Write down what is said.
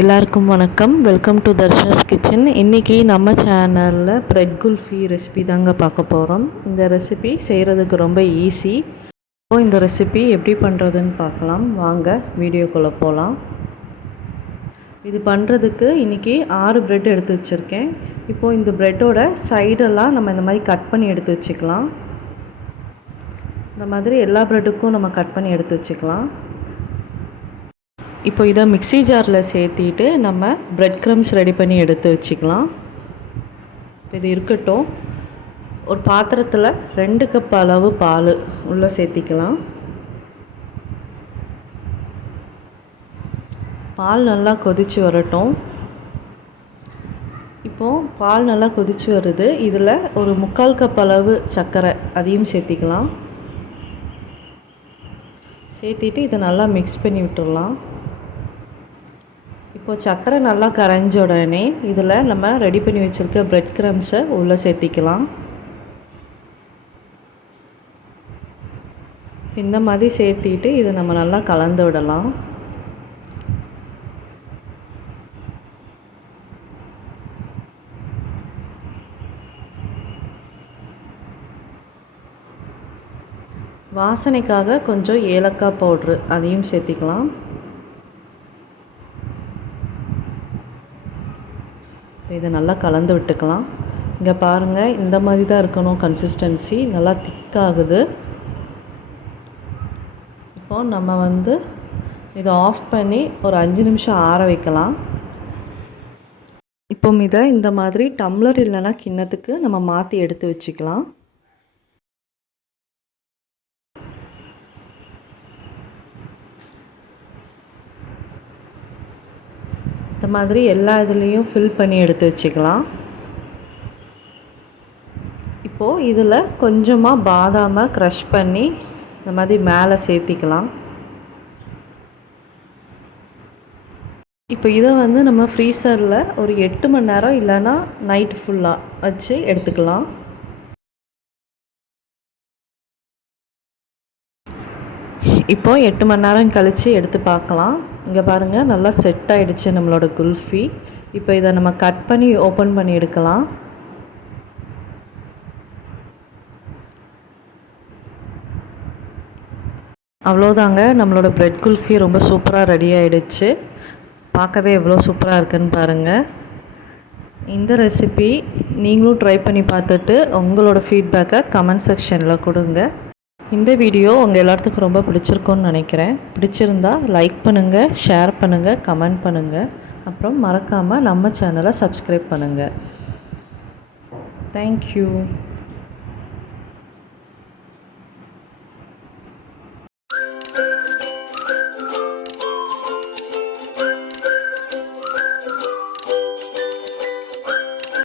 எல்லாருக்கும் வணக்கம். Welcome to Darsha's kitchen. இன்றைக்கி நம்ம சேனலில் பிரெட் குல்ஃபி ரெசிபி தாங்க பார்க்க போகிறோம். இந்த ரெசிபி செய்கிறதுக்கு ரொம்ப ஈஸி. இப்போது இந்த ரெசிபி எப்படி பண்ணுறதுன்னு பார்க்கலாம். வாங்க வீடியோக்குள்ளே போகலாம். இது பண்ணுறதுக்கு இன்றைக்கி 6 ப்ரெட் எடுத்து வச்சுருக்கேன். இப்போது இந்த ப்ரெட்டோட சைடெல்லாம் நம்ம இந்த மாதிரி கட் பண்ணி எடுத்து வச்சுக்கலாம். இந்த மாதிரி எல்லா ப்ரெட்டுக்கும் நம்ம கட் பண்ணி எடுத்து வச்சுக்கலாம். இப்போ இதை மிக்ஸி ஜாரில் சேர்த்திட்டு நம்ம பிரெட் க்ரம்ஸ் ரெடி பண்ணி எடுத்து வச்சுக்கலாம். இது இருக்கட்டும். ஒரு பாத்திரத்தில் 2 கப் அளவு பால் உள்ளே சேர்த்திக்கலாம். பால் நல்லா கொதித்து வரட்டும். இப்போது பால் நல்லா கொதித்து வருது. இதில் ஒரு 3/4 கப் அளவு சர்க்கரை அதையும் சேர்த்திக்கலாம். சேர்த்திட்டு இதை நல்லா மிக்ஸ் பண்ணி விட்டுடலாம். இப்போது சர்க்கரை நல்லா கரைஞ்ச உடனே இதில் நம்ம ரெடி பண்ணி வச்சுருக்க பிரெட் க்ரம்ஸை உள்ளே சேர்த்திக்கலாம். இந்த மாதிரி சேர்த்திட்டு இதை நம்ம நல்லா கலந்து விடலாம். வாசனைக்காக கொஞ்சம் ஏலக்காய் பவுட்ரு அதையும் சேர்த்திக்கலாம். இதை நல்லா கலந்து விட்டுக்கலாம். இங்கே பாருங்கள், இந்த மாதிரி தான் இருக்கணும் கன்சிஸ்டன்சி. நல்லா திக்காகுது. இப்போது நம்ம இதை ஆஃப் பண்ணி ஒரு 5 நிமிஷம் ஆற வைக்கலாம். இப்போ இதை இந்த மாதிரி டம்ளர் இல்லைன்னா கிண்ணத்துக்கு நம்ம மாற்றி எடுத்து வச்சுக்கலாம். இந்த மாதிரி எல்லா இதுலேயும் ஃபில் பண்ணி எடுத்து வச்சுக்கலாம். இப்போது இதில் கொஞ்சமாக பாதாமை க்ரஷ் பண்ணி இந்த மாதிரி மேலே சேர்த்திக்கலாம். இப்போ இதை நம்ம ஃப்ரீசரில் ஒரு 8 மணி நேரம் இல்லைன்னா நைட் ஃபுல்லாக வச்சு எடுத்துக்கலாம். இப்போது 8 மணி நேரம் கழித்து எடுத்து பார்க்கலாம். இங்கே பாருங்கள், நல்லா செட் ஆகிடுச்சு நம்மளோட குல்ஃபி. இப்போ இதை நம்ம கட் பண்ணி ஓப்பன் பண்ணி எடுக்கலாம். அவ்வளோதாங்க, நம்மளோட பிரெட் குல்ஃபி ரொம்ப சூப்பராக ரெடி ஆகிடுச்சு. பார்க்கவே எவ்வளோ சூப்பராக இருக்குன்னு பாருங்கள். இந்த ரெசிபி நீங்களும் ட்ரை பண்ணி பார்த்துட்டு உங்களோட ஃபீட்பேக்கை கமெண்ட் செக்ஷனில் கொடுங்க. இந்த வீடியோ உங்கள் எல்லாத்துக்கும் ரொம்ப பிடிச்சிருக்குன்னு நினைக்கிறேன். பிடிச்சிருந்தா லைக் பண்ணுங்கள், ஷேர் பண்ணுங்கள், கமெண்ட் பண்ணுங்கள். அப்புறம் மறக்காமல் நம்ம சேனலை சப்ஸ்கிரைப் பண்ணுங்கள். தேங்க்யூ.